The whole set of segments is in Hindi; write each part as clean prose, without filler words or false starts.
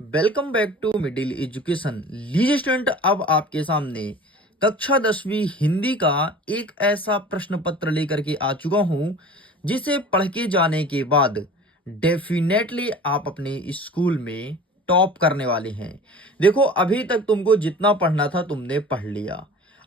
Welcome back to middle education. लीजिए स्टूडेंट, अब आपके सामने कक्षा 10वीं हिंदी का एक ऐसा प्रश्न पत्र लेकर के आ चुका हूं जिसे पढ़ के जाने के बाद डेफिनेटली आप अपने स्कूल में टॉप करने वाले हैं। देखो, अभी तक तुमको जितना पढ़ना था तुमने पढ़ लिया।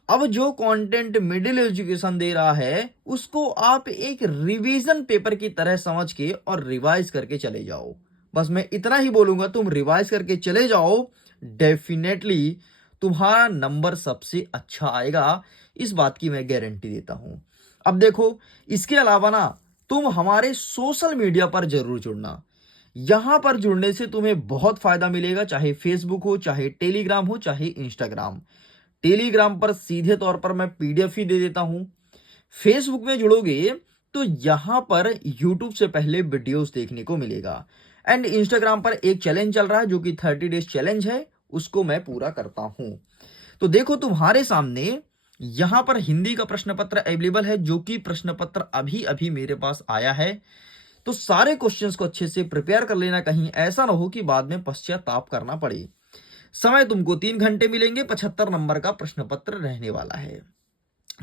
अब जो कंटेंट मिडिल एजुकेशन दे रहा है उसको आप एक रिवीजन पेपर की तरह समझ के और रिवाइज करके चले जाओ। बस मैं इतना ही बोलूंगा, तुम रिवाइज करके चले जाओ, डेफिनेटली तुम्हारा नंबर सबसे अच्छा आएगा। इस बात की मैं गारंटी देता हूं। अब देखो, इसके अलावा ना तुम हमारे सोशल मीडिया पर जरूर जुड़ना। यहां पर जुड़ने से तुम्हें बहुत फायदा मिलेगा, चाहे फेसबुक हो, चाहे टेलीग्राम हो, चाहे इंस्टाग्राम। टेलीग्राम पर सीधे तौर पर मैं पीडीएफ ही दे देता हूं। फेसबुक में जुड़ोगे तो यहां पर यूट्यूब से पहले वीडियोस देखने को मिलेगा। एंड इंस्टाग्राम पर एक चैलेंज चल रहा है जो कि 30 डेज चैलेंज है, उसको मैं पूरा करता हूं। तो देखो, तुम्हारे सामने यहां पर हिंदी का प्रश्न पत्र अवेलेबल है, जो कि प्रश्न पत्र अभी अभी मेरे पास आया है। तो सारे क्वेश्चंस को अच्छे से प्रिपेयर कर लेना, कहीं ऐसा ना हो कि बाद में पश्चाताप करना पड़े। समय तुमको 3 घंटे मिलेंगे। 75 नंबर का प्रश्न पत्र रहने वाला है।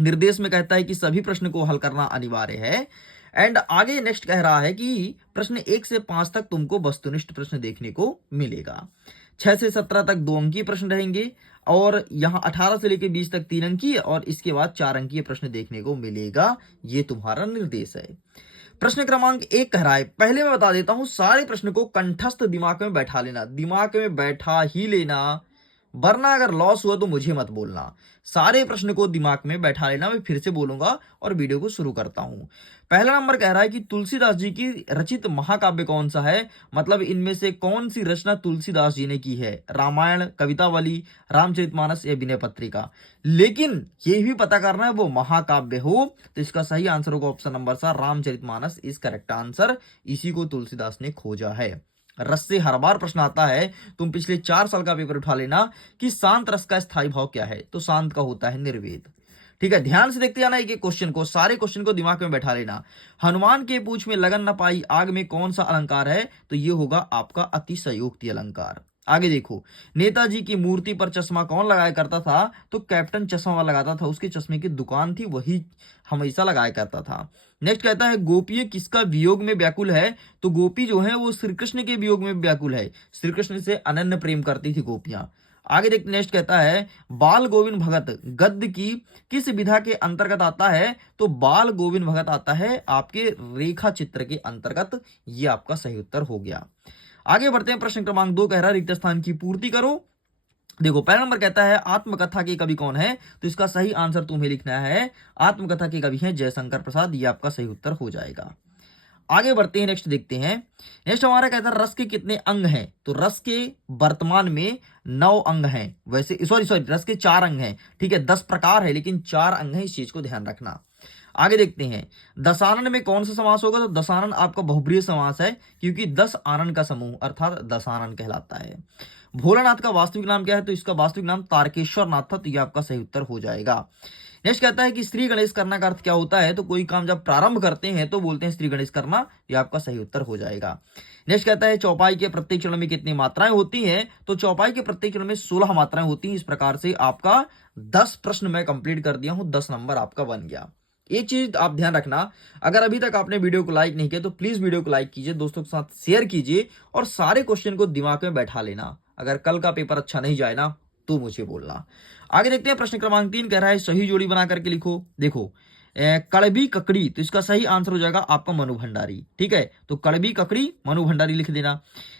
निर्देश में कहता है कि सभी प्रश्न को हल करना अनिवार्य है। एंड आगे नेक्स्ट कह रहा है कि प्रश्न 1 से 5 तक तुमको वस्तुनिष्ठ प्रश्न देखने को मिलेगा। 6 से 17 तक 2 अंकीय प्रश्न रहेंगे, और यहाँ 18 से लेकर 20 तक 3 अंकीय, और इसके बाद 4 अंकीय प्रश्न देखने को मिलेगा। ये तुम्हारा निर्देश है। प्रश्न क्रमांक 1 कह रहा है, पहले मैं बता देता हूं, सारे प्रश्न को कंठस्थ दिमाग में बैठा लेना, दिमाग में बैठा ही लेना, वरना अगर लॉस हुआ तो मुझे मत बोलना। सारे प्रश्न को दिमाग में बैठा लेना। मैं फिर से बोलूंगा और वीडियो को शुरू करता हूं। पहला नंबर कह रहा है कि तुलसीदास जी की रचित महाकाव्य कौन सा है, मतलब इनमें से कौन सी रचना तुलसीदास जी ने की है, रामायण, कवितावली, रामचरितमानस या विनय पत्रिका। लेकिन ये भी पता करना है वो महाकाव्य हो। तो इसका सही आंसर होगा ऑप्शन नंबर सा, रामचरितमानस इज करेक्ट आंसर। इसी को तुलसीदास ने खोजा है। रस से हर बार प्रश्न आता है, तुम पिछले 4 साल का पेपर उठा लेना कि शांत रस का स्थायी भाव क्या है, तो शांत का होता है निर्वेद। ठीक है, ध्यान से देखते जाना एक एक क्वेश्चन को, सारे क्वेश्चन को दिमाग में बैठा लेना। हनुमान के पूंछ में लगन न पाई आग में कौन सा अलंकार है, तो ये होगा आपका अतिशयोक्ति अलंकार। आगे देखो, नेताजी की मूर्ति पर चश्मा कौन लगाया करता था, तो कैप्टन चश्मा वाला लगाता था, उसके चश्मे की दुकान थी, वही हमेशा लगाया करता था। नेक्स्ट कहता है, गोपी किसका वियोग में व्याकुल है, तो गोपी जो है वो श्री कृष्ण के वियोग में व्याकुल है। श्री कृष्ण से अनन्य प्रेम करती थी गोपियां। आगे देखते, नेक्स्ट कहता है, बाल गोविंद भगत गद्य की किस विधा के अंतर्गत आता है, तो बाल गोविंद भगत आता है आपके रेखा चित्र के अंतर्गत। ये आपका सही उत्तर हो गया। आगे बढ़ते हैं, प्रश्न क्रमांक 2 कह रहा है, रिक्त स्थान की पूर्ति करो। देखो, पहला नंबर कहता है, आत्मकथा के कवि कौन है, तो इसका सही आंसर तुम्हें लिखना है, आत्मकथा के कवि हैं जयशंकर प्रसाद। ये आपका सही उत्तर हो जाएगा। आगे बढ़ते हैं, नेक्स्ट देखते हैं। नेक्स्ट हमारा कहता है, रस के कितने अंग हैं, तो रस के वर्तमान में 9 अंग हैं। वैसे सॉरी रस के 4 अंग हैं। ठीक है, 10 प्रकार है लेकिन 4 अंग हैं, इस चीज को ध्यान रखना। आगे देखते हैं, दशानन में कौन सा समास होगा, तो दशानन आपका बहुब्रीहि समास है, क्योंकि 10 आनन का समूह अर्थात दशानन कहलाता है। भोलानाथ का वास्तविक नाम क्या है, तो इसका वास्तविक नाम तारकेश्वर नाथ था। तो यह आपका सही उत्तर हो जाएगा। नेक्स्ट कहता है कि श्री गणेश करना का अर्थ क्या होता है, तो कोई काम जब प्रारंभ करते हैं तो बोलते हैं श्री गणेश करना। यह आपका सही उत्तर हो जाएगा। नेक्स्ट कहता है, चौपाई के प्रत्येक चरण में कितनी मात्राएं होती हैं, तो चौपाई के प्रत्येक चरण में 16 मात्राएं होती हैं। इस प्रकार से आपका 10 प्रश्न मैं कंप्लीट कर दिया हूं, 10 नंबर आपका बन गया। एक चीज आप ध्यान रखना, अगर अभी तक आपने वीडियो को लाइक नहीं किया तो प्लीज वीडियो को लाइक कीजिए, दोस्तों के साथ शेयर कीजिए, और सारे क्वेश्चन को दिमाग में बैठा लेना। अगर कल का पेपर अच्छा नहीं जाए ना तो मुझे बोलना। आगे देखते हैं, प्रश्न क्रमांक 3 कह रहा है, सही जोड़ी बना करके लिखो। देखो, कड़बी ककड़ी, तो इसका सही आंसर हो जाएगा आपका मनु भंडारी। ठीक है, तो कड़बी ककड़ी मनु भंडारी लिख देना।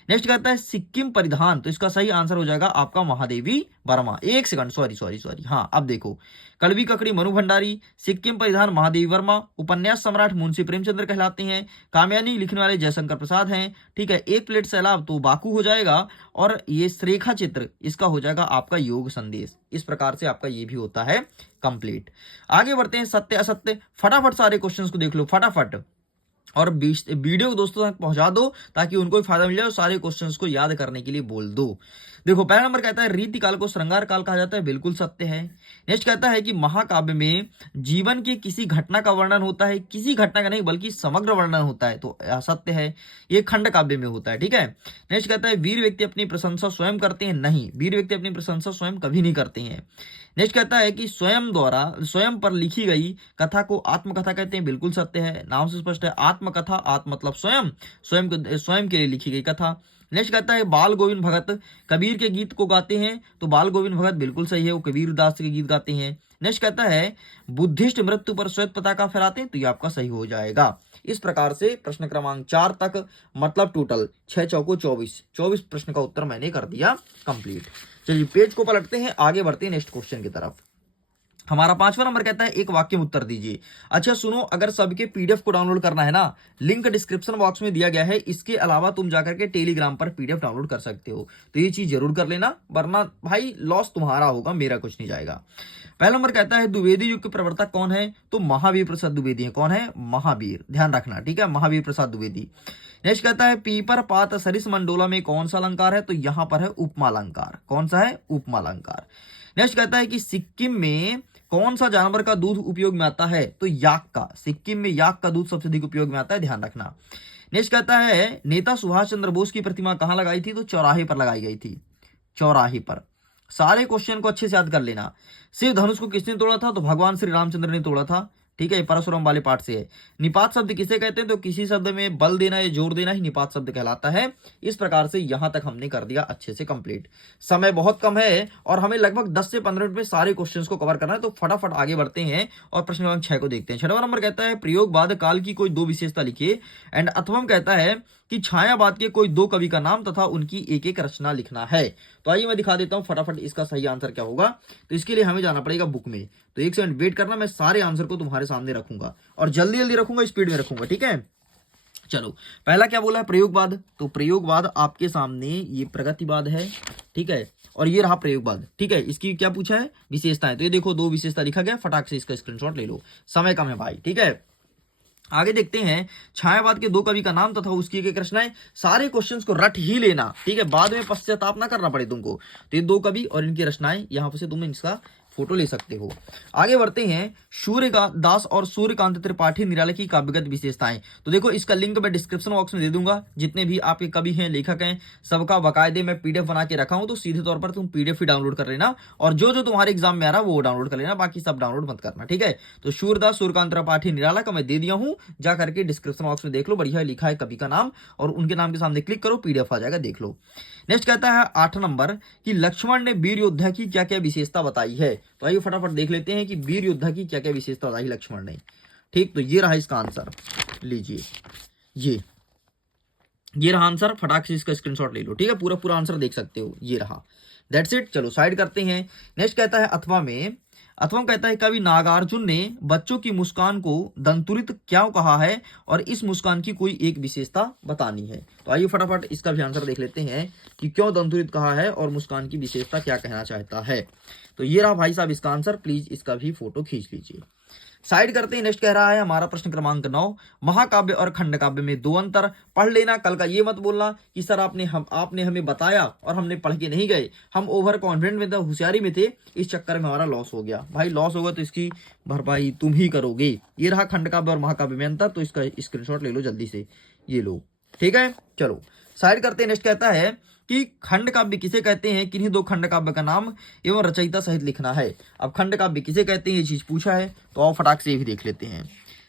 नेक्स्ट कहता है, सिक्किम परिधान, तो इसका सही आंसर हो जाएगा आपका महादेवी वर्मा। एक सेकंड, सॉरी हाँ, अब देखो, कड़बी ककड़ी मनु भंडारी, सिक्किम परिधान महादेवी वर्मा, उपन्यास सम्राट मुंशी प्रेमचंद्र कहलाते हैं, कामयानी लिखने वाले जयशंकर प्रसाद हैं। ठीक है, एक प्लेट सैलाब तो बाकू हो जाएगा, और ये रेखा चित्र इसका हो जाएगा आपका योग संदेश। इस प्रकार से आपका ये भी होता है कंप्लीट। आगे बढ़ते हैं, सत्य असत्य, फटाफट सारे क्वेश्चंस को देख लो फटाफट। और वीडियो को दोस्तों तक पहुंचा दो ताकि उनको भी फायदा मिल जाए और सारे क्वेश्चंस को याद करने के लिए बोल दो। देखो पहला नंबर कहता है रीति काल को श्रृंगार काल कहा जाता है, बिल्कुल सत्य है। नेक्स्ट कहता है कि महाकाव्य में जीवन की किसी घटना का वर्णन होता है, किसी घटना का नहीं बल्कि समग्र वर्णन होता है, तो असत्य है, ये खंड काव्य में होता है। ठीक है। नेक्स्ट कहता है वीर व्यक्ति अपनी प्रशंसा स्वयं करते हैं, नहीं, वीर व्यक्ति अपनी प्रशंसा स्वयं कभी नहीं करते हैं। नेक्स्ट कहता है कि स्वयं पर लिखी गई कथा को आत्मकथा कहते हैं, बिल्कुल सत्य है, नाम से स्पष्ट है, आत्मकथा, आत्म मतलब स्वयं के लिए लिखी गई कथा। नेक्स्ट कहता है बाल गोविंद भगत कबीर के गीत को गाते हैं, तो बाल गोविंद भगत बिल्कुल सही है, वो कबीर दास के गीत गाते हैं। नेक्स्ट कहता है बुद्धिस्ट मृत्यु पर श्वेत पताका फहराते हैं, तो ये आपका सही हो जाएगा। इस प्रकार से प्रश्न क्रमांक 4 तक मतलब टोटल 6 चौको 24 प्रश्न का उत्तर मैंने कर दिया कंप्लीट। चलिए पेज को पलटते हैं, आगे बढ़ते हैं नेक्स्ट क्वेश्चन की तरफ। हमारा 5वां नंबर कहता है एक वाक्य में उत्तर दीजिए। अच्छा सुनो, अगर सबके पीडीएफ को डाउनलोड करना है ना, लिंक डिस्क्रिप्शन बॉक्स में दिया गया है, इसके अलावा तुम जाकर के टेलीग्राम पर पीडीएफ डाउनलोड कर सकते हो, तो ये चीज जरूर कर लेना, वरना भाई लॉस तुम्हारा होगा, मेरा कुछ नहीं जाएगा। पहला नंबर कहता है द्विवेदी युग के प्रवर्तक कौन है, तो महावीर प्रसाद द्विवेदी है। कौन है? महावीर, ध्यान रखना, ठीक है, महावीर प्रसाद द्विवेदी। नेक्स्ट कहता है पीपर पात सरिस मंडोला में कौन सा अलंकार है, तो यहां पर है उपमा अलंकार। कौन सा है? उपमा अलंकार। नेक्स्ट कहता है कि सिक्किम में कौन सा जानवर का दूध उपयोग में आता है, तो याक का। सिक्किम में याक का दूध सबसे अधिक उपयोग में आता है, ध्यान रखना। नेक्स्ट कहता है नेता सुभाष चंद्र बोस की प्रतिमा कहां लगाई थी, तो चौराहे पर लगाई गई थी, चौराहे पर। सारे क्वेश्चन को अच्छे से याद कर लेना। शिव धनुष को किसने तोड़ा था, तो भगवान श्री रामचंद्र ने तोड़ा था, ठीक है, परशुराम वाले पाठ से है। निपात शब्द किसे कहते हैं, तो किसी शब्द में बल देना या जोर देना ही निपात शब्द कहलाता है। इस प्रकार से यहां तक हमने कर दिया अच्छे से कंप्लीट। समय बहुत कम है और हमें लगभग 10 से 15 मिनट में सारे क्वेश्चंस को कवर करना है, तो फटाफट आगे बढ़ते हैं और प्रश्न क्रमांक 6 को देखते हैं। 6वां नंबर कहता है प्रयोगवाद काल की कोई दो विशेषता लिखिए। एंड अथवम कहता है कि छायावाद के कोई दो कवि का नाम तथा उनकी एक एक रचना लिखना है। तो आइए मैं दिखा देता हूं फटाफट इसका सही आंसर क्या होगा। तो इसके लिए हमें जाना पड़ेगा बुक में, तो एक सेकंड वेट करना, मैं सारे आंसर को तुम्हारे सामने रखूंगा और जल्दी जल्दी रखूंगा, स्पीड में रखूंगा, ठीक है। चलो पहला क्या बोला है, प्रयोगवाद। तो प्रयोगवाद आपके सामने ये प्रगतिवाद है, ठीक है, और ये रहा प्रयोगवाद, ठीक है। इसकी क्या पूछा है, विशेषताएं। तो ये देखो दो विशेषता लिखा गया, फटाक से इसका स्क्रीनशॉट ले लो, समय कम है भाई, ठीक है। आगे देखते हैं छायावाद के दो कवि का नाम तथा उसकी एक रचनाएं। सारे क्वेश्चंस को रट ही लेना, ठीक है, बाद में पश्चाताप ना करना पड़े तुमको। तो ये दो कवि और इनकी रचनाएं, यहां पर से तुम इसका फोटो ले सकते हो। आगे बढ़ते हैं दास और सूर्यकांत त्रिपाठी निराला की काव्यगत विशेषताएं। तो देखो इसका लिंक मैं डिस्क्रिप्शन बॉक्स में दे दूंगा, जितने भी आपके कवि हैं, लेखक हैं, सबका बाकायदे मैं पीडीएफ बना के रखा हूं, तो सीधे तौर पर तुम पीडीएफ ही डाउनलोड कर लेना और जो जो तुम्हारे एग्जाम में आ रहा है वो डाउनलोड कर लेना, बाकी सब डाउनलोड मत करना, ठीक है। तो सूर्यदास सूर्यकांत त्रिपाठी निराला का मैं दे दिया हूं, जा करके डिस्क्रिप्शन बॉक्स में देख लो, बढ़िया लिखा है कवि का नाम, और उनके नाम के सामने क्लिक करो, पीडीएफ आ जाएगा, देख लो। नेक्स्ट कहता है 8 नंबर कि लक्ष्मण ने वीर योद्धा की क्या क्या विशेषता बताई है। तो आइए फटाफट देख लेते हैं कि वीर योद्धा की क्या क्या विशेषता बताई लक्ष्मण ने, ठीक। तो ये रहा इसका आंसर, लीजिए ये रहा आंसर, फटाक से इसका स्क्रीनशॉट ले लो, ठीक है, पूरा पूरा आंसर देख सकते हो, ये रहा, दैट्स इट। चलो साइड करते हैं। नेक्स्ट कहता है अथवा कहता है कवि नागार्जुन ने बच्चों की मुस्कान को दंतुरित क्यों कहा है और इस मुस्कान की कोई एक विशेषता बतानी है। तो आइए फटाफट इसका भी आंसर देख लेते हैं कि क्यों दंतुरित कहा है और मुस्कान की विशेषता क्या कहना चाहता है। तो ये रहा भाई साहब इसका आंसर, प्लीज इसका भी फोटो खींच लीजिए। साइड करते हैं। नेक्स्ट कह रहा है हमारा प्रश्न क्रमांक 9, महाकाव्य और खंड काव्य में दो अंतर पढ़ लेना। कल का ये मत बोलना कि सर आपने हमें बताया और हमने पढ़ के नहीं गए, हम ओवर कॉन्फिडेंट में थे, होशियारी में थे, इस चक्कर में हमारा लॉस हो गया। भाई लॉस होगा तो इसकी भरपाई तुम ही करोगे। ये रहा खंड काव्य और महाकाव्य में अंतर, तो इसका स्क्रीनशॉट ले लो जल्दी से, ये लो, ठीक है। चलो साइड करते हैं। नेक्स्ट कहता है कि खंड काव्य किसे कहते हैं, किन्हीं दो खंड काव्य का नाम एवं रचयिता सहित लिखना है। अब खंड काव्य किसे कहते हैं ये चीज पूछा है, तो आओ फटाक से ये भी देख लेते हैं।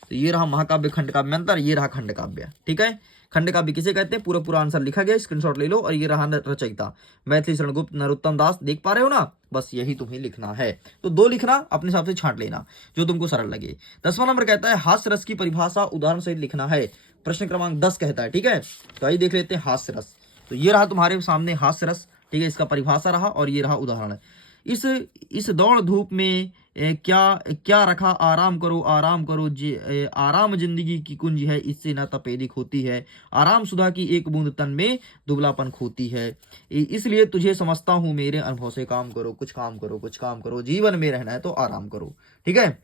तो ये रहा महाकाव्य खंड काव्य में अंतर, ये रहा खंड काव्य, ठीक है। खंड काव्य किसे कहते हैं, पूरा पूरा आंसर लिखा गया, स्क्रीनशॉट ले लो। और ये रहा रचयिता, मैथिली शरण गुप्त, नरोत्तम दास, देख पा रहे हो ना, बस यही तुम्हें लिखना है। तो दो लिखना, अपने हिसाब से छांट लेना जो तुमको सरल लगे। 10वां नंबर कहता है हास्य रस की परिभाषा उदाहरण सहित लिखना है। प्रश्न क्रमांक 10 कहता है, ठीक है। तो आइए देख लेते हैं हास्य रस। तो ये रहा तुम्हारे सामने हास्य रस, ठीक है, इसका परिभाषा रहा और ये रहा उदाहरण। इस दौड़ धूप में क्या रखा, आराम करो आराम जिंदगी की कुंज है, इससे न तपेदिक होती है, आराम सुधा की एक बूंद तन में दुबलापन खोती है, इसलिए तुझे समझता हूं मेरे अनुभव से काम करो, कुछ काम करो, जीवन में रहना है तो आराम करो, ठीक है।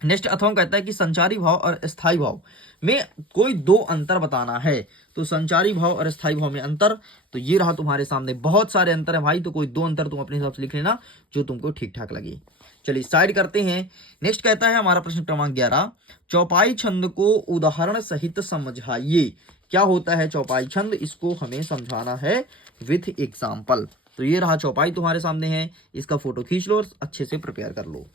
नेक्स्ट अथवा कहता है कि संचारी भाव और स्थायी भाव में कोई दो अंतर बताना है। तो संचारी भाव और स्थायी भाव में अंतर, तो ये रहा तुम्हारे सामने। बहुत सारे अंतर है भाई, तो कोई दो अंतर तुम अपने हिसाब से लिख लेना जो तुमको ठीक ठाक लगे। चलिए साइड करते हैं। नेक्स्ट कहता है हमारा प्रश्न क्रमांक 11, चौपाई छंद को उदाहरण सहित समझाइए। क्या होता है चौपाई छंद, इसको हमें समझाना है विथ एग्जाम्पल। तो ये रहा चौपाई तुम्हारे सामने है, इसका फोटो खींच लो और अच्छे से प्रिपेयर कर लो।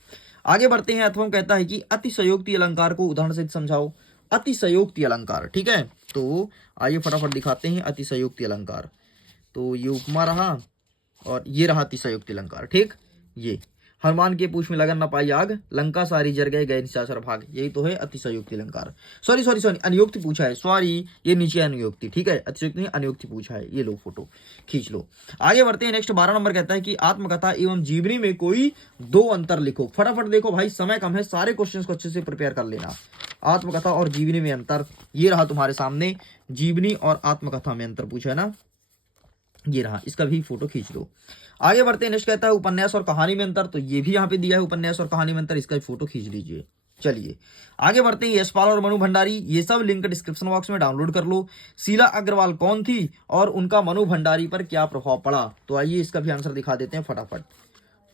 आगे बढ़ते हैं। अथवा कहता है कि अतिशयोक्ति अलंकार को उदाहरण सहित समझाओ। अतिशयोक्ति अलंकार, ठीक है, तो आइए फटाफट दिखाते हैं अतिशयोक्ति अलंकार। तो ये उपमा रहा और ये रहा अतिशयोक्ति अलंकार, ठीक। ये हनुमान के पूछ में लगन न पाई आग, लंका सारी जर गए निशाचर भाग, यही तो है अतिशयोक्ति अलंकार। सॉरी सॉरी सॉरी, अनुयोक्ति पूछा है, सॉरी ये नीचे अनुयोक्ति, ठीक है, अतिशयोक्ति नहीं अनुयोक्ति पूछा है। ये लो फोटो खींच लो। आगे बढ़ते हैं। नेक्स्ट 12 नंबर कहता है कि आत्मकथा एवं जीवनी में कोई दो अंतर लिखो। फटाफट देखो भाई, समय कम है, सारे क्वेश्चन को अच्छे से प्रिपेयर कर लेना। आत्मकथा और जीवनी में अंतर, ये रहा तुम्हारे सामने, जीवनी और आत्मकथा में अंतर पूछा है ना, ये रहा, इसका भी फोटो खींच लो। आगे बढ़ते हैं। नेक्स्ट कहता है उपन्यास और कहानी में अंतर, तो ये भी यहाँ पे दिया है उपन्यास और कहानी में अंतर, इसका भी फोटो खींच लीजिए। चलिए आगे बढ़ते हैं। यशपाल और मनु भंडारी, ये सब लिंक डिस्क्रिप्शन बॉक्स में डाउनलोड कर लो। शीला अग्रवाल कौन थी और उनका मनु भंडारी पर क्या प्रभाव पड़ा, तो आइए इसका भी आंसर दिखा देते हैं फटाफट,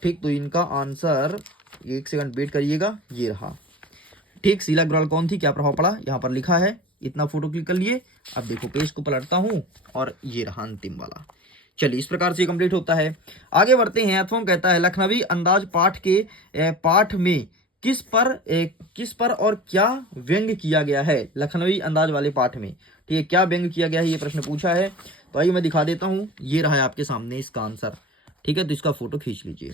ठीक। तो इनका आंसर, एक सेकंड वेट करिएगा, ये रहा, ठीक। शीला अग्रवाल कौन थी, क्या प्रभाव पड़ा, यहाँ पर लिखा है, इतना फोटो क्लिक कर लिए। अब देखो पेज को पलटता हूं और ये रहा अंतिम वाला। चलिए इस प्रकार से कंप्लीट होता है। आगे बढ़ते हैं। अथवा कहता है लखनवी अंदाज पाठ के पाठ में किस पर और क्या व्यंग किया गया है। लखनवी अंदाज वाले पाठ में, ठीक है, क्या व्यंग किया गया है, ये प्रश्न पूछा है। तो आइए मैं दिखा देता हूं, ये रहा है आपके सामने इसका आंसर, ठीक है। तो इसका फोटो खींच लीजिए।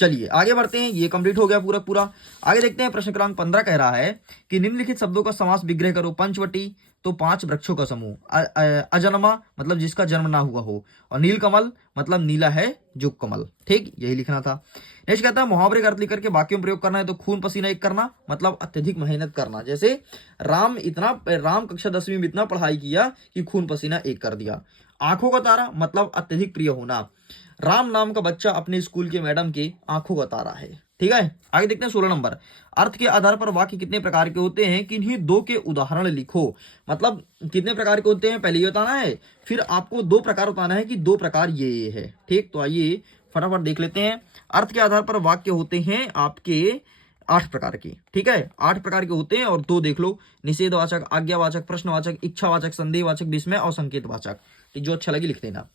चलिए आगे बढ़ते हैं, ये कंप्लीट हो गया पूरा पूरा। आगे देखते हैं। प्रश्न क्रमांक 15 कह रहा है कि निम्नलिखित शब्दों का समास विग्रह करो। पंचवटी, तो 5 वृक्षों का समूह। अजन्मा मतलब जिसका जन्म ना हुआ हो, और नीलकमल मतलब नीला है जो कमल, ठीक, यही लिखना था। नेक्स्ट कहता है मुहावरे का अर्थ लिख करके वाक्यों में प्रयोग करना है। तो खून पसीना एक करना मतलब अत्यधिक मेहनत करना, जैसे राम कक्षा 10वीं में इतना पढ़ाई किया कि खून पसीना एक कर दिया। आंखों का तारा मतलब अत्यधिक प्रिय होना। राम नाम का बच्चा अपने स्कूल के मैडम के आंखों का तारा है, ठीक है। आगे देखते हैं 16 नंबर। अर्थ के आधार पर वाक्य कितने प्रकार के होते हैं, किन्हीं दो के उदाहरण लिखो। मतलब कितने प्रकार के होते हैं पहले ये बताना है, फिर आपको दो प्रकार बताना है कि दो प्रकार ये है, ठीक। तो आइए फटाफट देख लेते हैं। अर्थ के आधार पर वाक्य होते हैं आपके 8 प्रकार के, ठीक है, 8 प्रकार के होते हैं, और दो देख लो, निषेधवाचक, आज्ञावाचक, प्रश्नवाचक, इच्छावाचक, संदेहवाचक, विस्मय और संकेतवाचक। जो अच्छा लगे लिख देना,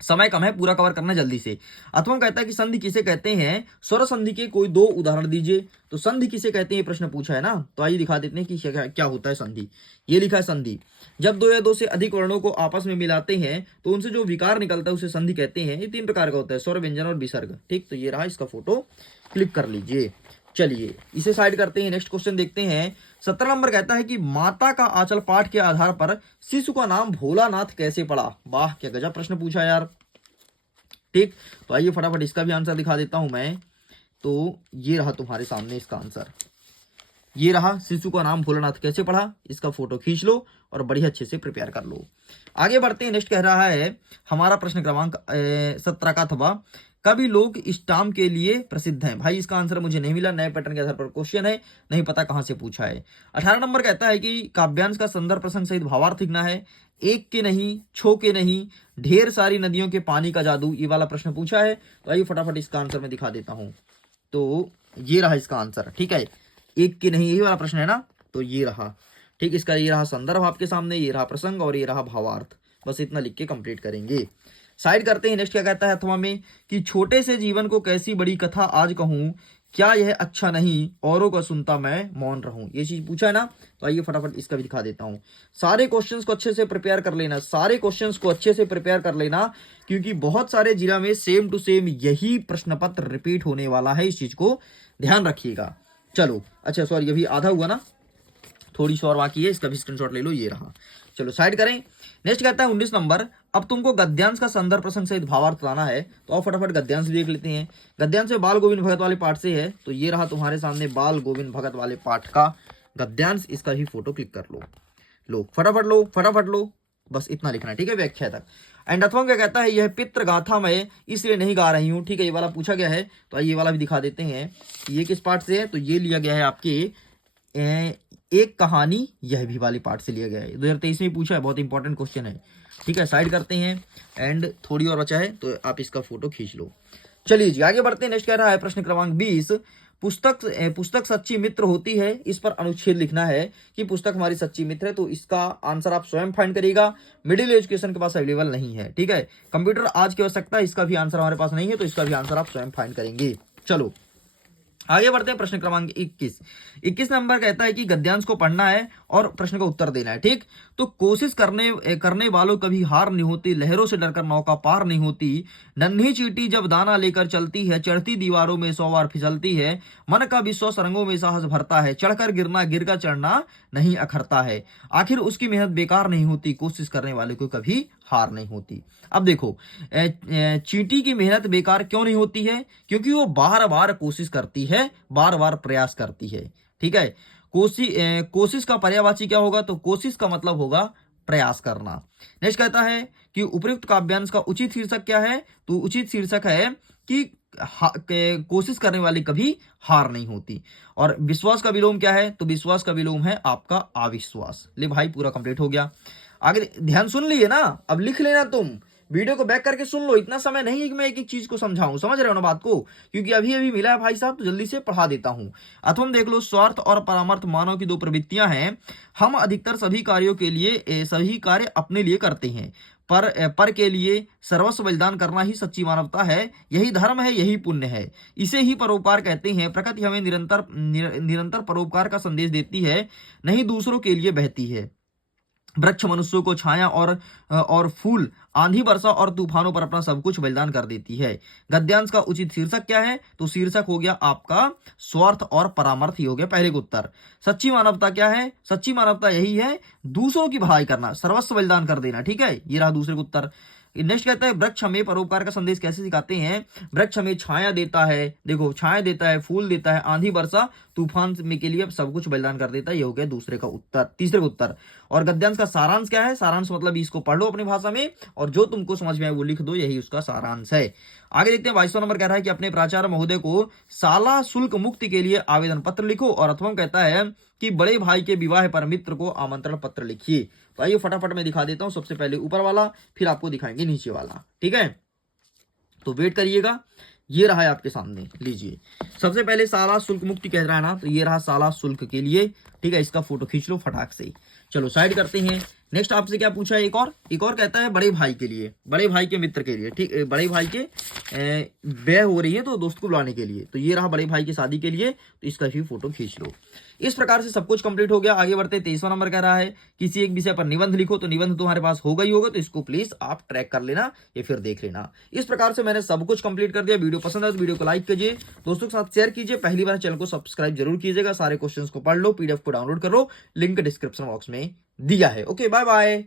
समय कम है, पूरा कवर करना जल्दी से। अथवा कहता है कि संधि किसे कहते हैं, स्वर संधि के कोई दो उदाहरण दीजिए। तो संधि किसे कहते हैं, प्रश्न पूछा है ना, तो आइए दिखा देते हैं कि क्या होता है संधि। ये लिखा है संधि, जब दो या दो से अधिक वर्णों को आपस में मिलाते हैं तो उनसे जो विकार निकलता है उसे संधि कहते हैं। ये 3 प्रकार का होता है, स्वर, व्यंजन और विसर्ग, ठीक। तो ये रहा, इसका फोटो क्लिक कर लीजिए। चलिए इसे साइड करते हैं। नेक्स्ट क्वेश्चन देखते हैं। 17 नंबर कहता है कि माता का आंचल पाठ के आधार पर शिशु का नाम भोलानाथ कैसे पड़ा। वाह क्या गजब प्रश्न पूछा यार, ठीक। तो आइए फटाफट इसका भी आंसर दिखा देता हूं मैं। तो ये रहा तुम्हारे सामने इसका आंसर, ये रहा, शिशु का नाम भोलानाथ कैसे पढ़ा, इसका फोटो खींच लो और बढ़िया अच्छे से प्रिपेयर कर लो। आगे बढ़ते हैं। नेक्स्ट कह रहा है हमारा प्रश्न क्रमांक 17 का था, कवि लोग स्टाम्प के लिए प्रसिद्ध हैं। भाई इसका आंसर मुझे नहीं मिला, नए पैटर्न के आधार पर क्वेश्चन है, नहीं पता कहां से पूछा है। 18 नंबर कहता है कि काव्यांश का संदर्भ प्रसंग सहित भावार्थ लिखना है। एक के नहीं, छो के नहीं, ढेर सारी नदियों के पानी का जादू, ये वाला प्रश्न पूछा है। तो आइए फटाफट इसका आंसर मैं दिखा देता हूं। तो ये रहा इसका आंसर, ठीक है, एक के नहीं, यही वाला प्रश्न है ना, तो ये रहा, ठीक। इसका ये रहा संदर्भ आपके सामने, ये रहा प्रसंग और ये रहा भावार्थ। बस इतना लिख के कंप्लीट करेंगे। साइड करते हैं। नेक्स्ट क्या कहता है अथवा में कि छोटे से जीवन को कैसी बड़ी कथा आज कहूं, क्या यह अच्छा नहीं औरों का सुनता मैं मौन रहूं। ये चीज पूछा है ना, तो आइए फटाफट इसका भी दिखा देता हूं। सारे क्वेश्चंस को अच्छे से प्रिपेयर कर लेना, सारे क्वेश्चंस को अच्छे से प्रिपेयर कर लेना, क्योंकि बहुत सारे जिला में सेम टू सेम यही प्रश्न पत्र रिपीट होने वाला है, इस चीज को ध्यान रखिएगा। चलो अच्छा सॉरी, अभी आधा हुआ ना, थोड़ी सी और बाकी है, इसका भी स्क्रीनशॉट ले लो, ये रहा। चलो साइड करें। नेक्स्ट कहता है 19 नंबर, अब तुमको गद्यांश का संदर्भ प्रसंग सहित भावार्थ बताना है। तो आप फटाफट गद्यांश देख लेते हैं। गद्यांश में बाल गोविंद भगत वाले पाठ से है, तो ये रहा तुम्हारे सामने बाल गोविंद भगत वाले पाठ का गद्यांश, इसका भी फोटो क्लिक कर लो। लो फटाफट लो, बस इतना लिखना है, ठीक है, व्याख्या तक। एंड अथवा क्या कहता है, यह पितृ गाथा मैं इसलिए नहीं गा रही हूँ। ठीक है, ये वाला पूछा गया है, तो ये वाला भी दिखा देते हैं ये किस पार्ट से है। तो ये लिया गया है आपके एक कहानी यह भी वाली पार्ट से लिया गया है, 2023 में पूछा है, बहुत इंपॉर्टेंट क्वेश्चन है। ठीक है, साइड करते हैं एंड थोड़ी और बचा है तो आप इसका फोटो खींच लो। चलिए जी आगे बढ़ते हैं। नेक्स्ट कह रहा है प्रश्न क्रमांक 20, पुस्तक सच्ची मित्र होती है, इस पर अनुच्छेद लिखना है कि पुस्तक हमारी सच्ची मित्र है। तो इसका आंसर आप स्वयं फाइंड करिएगा, मिडिल एजुकेशन के पास अवेलेबल नहीं है। ठीक है, कंप्यूटर आज की आवश्यकता, इसका भी आंसर हमारे पास नहीं है, तो इसका भी आंसर आप स्वयं फाइंड करेंगे। चलो आगे बढ़ते हैं। प्रश्न क्रमांक 21 नंबर कहता है कि गद्यांश को पढ़ना है और प्रश्न का उत्तर देना है। ठीक, तो कोशिश करने वालों कभी हार नहीं होती, लहरों से डरकर नौका पार नहीं होती, नन्ही चींटी जब दाना लेकर चलती है, चढ़ती दीवारों में 100 बार फिसलती है, मन का विश्वास रंगों में साहस भरता है, चढ़कर गिरना गिरकर चढ़ना नहीं अखरता है, आखिर उसकी मेहनत बेकार नहीं होती, कोशिश करने वाले को कभी हार नहीं होती। अब देखो, चींटी की मेहनत बेकार क्यों नहीं होती है? क्योंकि वो बार बार कोशिश करती है, बार बार प्रयास करती है। ठीक है, कोशिश का पर्यायवाची क्या होगा? तो कोशिश का मतलब होगा प्रयास करना। नेक्स्ट कहता है कि उपयुक्त काव्यांश का उचित शीर्षक क्या है? तो उचित शीर्षक है कि कोशिश करने वाली कभी हार नहीं होती। और विश्वास का विलोम क्या है? तो विश्वास का विलोम है आपका अविश्वास। ले भाई पूरा कंप्लीट हो गया। आगे ध्यान सुन लिए ना, अब लिख लेना, तुम वीडियो को बैक करके सुन लो, इतना समय नहीं है कि मैं एक एक चीज को समझाऊं, समझ रहे हो ना बात को, क्योंकि अभी अभी मिला है भाई साहब, तो जल्दी से पढ़ा देता हूं। अथवा देख लो, स्वार्थ और परामर्थ मानव की दो प्रवृत्तियां हैं, हम अधिकतर सभी कार्यों के लिए सभी कार्य अपने लिए करते हैं, पर के लिए सर्वस्व बलिदान करना ही सच्ची मानवता है, यही धर्म है, यही पुण्य है, इसे ही परोपकार कहते हैं। प्रकृति हमें निरंतर परोपकार का संदेश देती है, नहीं दूसरों के लिए बहती है। वृक्ष मनुष्यों को छाया और फूल आंधी वर्षा और तूफानों पर अपना सब कुछ बलिदान कर देती है। गद्यांश का उचित शीर्षक क्या है? तो शीर्षक हो गया आपका स्वार्थ और परामर्थ, ही हो गया पहले का उत्तर। सच्ची मानवता क्या है? सच्ची मानवता यही है, दूसरों की भलाई करना, सर्वस्व बलिदान कर देना। ठीक है, ये रहा दूसरे का उत्तर। नेक्स्ट कहता है, वृक्ष हमें परोपकार का संदेश कैसे सिखाते हैं? वृक्ष हमें छाया देता है, देखो छाया देता है, फूल देता है, आंधी वर्षा तूफान में के लिए सब कुछ बलिदान कर देता है। ये हो गया दूसरे का उत्तर, तीसरे का उत्तर। और गद्यांश का सारांश क्या है? सारांश मतलब इसको पढ़ लो अपनी भाषा में, और जो तुमको समझ में आए वो लिख दो, यही उसका सारांश है। आगे देखते हैं, 22वां नंबर कह रहा है कि अपने प्राचार्य महोदय को शाला शुल्क मुक्ति के लिए आवेदन पत्र लिखो। और अथवा कहता है कि बड़े भाई के विवाह पर मित्र को आमंत्रण पत्र लिखिए। तो आइए फटाफट मैं दिखा देता हूं, सबसे पहले ऊपर वाला, फिर आपको दिखाएंगे नीचे वाला। ठीक है, तो वेट करिएगा। ये रहा है आपके सामने, लीजिए। सबसे पहले शाला शुल्क मुक्ति कह रहा है ना, तो ये रहा शाला शुल्क के लिए। ठीक है, इसका फोटो खींच लो फटाक से। चलो साइड करते हैं। नेक्स्ट आपसे क्या पूछा है? एक और कहता है बड़े भाई के लिए, बड़े भाई के मित्र के लिए। ठीक, बड़े भाई के ब्याह हो रही है तो दोस्त को बुलाने के लिए। तो ये रहा बड़े भाई की शादी के लिए, तो इसका भी फोटो खींच लो। इस प्रकार से सब कुछ कंप्लीट हो गया। आगे बढ़ते 23वां नंबर कह रहा है किसी एक विषय पर निबंध लिखो। तो निबंध तुम्हारे पास होगा ही होगा, तो इसको प्लीज आप ट्रैक कर लेना या फिर देख लेना। इस प्रकार से मैंने सब कुछ कंप्लीट कर दिया। वीडियो पसंद है तो वीडियो को लाइक कीजिए, दोस्तों के साथ शेयर कीजिए, पहली बार चैनल को सब्सक्राइब जरूर कीजिएगा। सारे क्वेश्चंस को पढ़ लो, पीडीएफ को डाउनलोड कर लो, लिंक डिस्क्रिप्शन बॉक्स में दिया है। Okay, bye bye.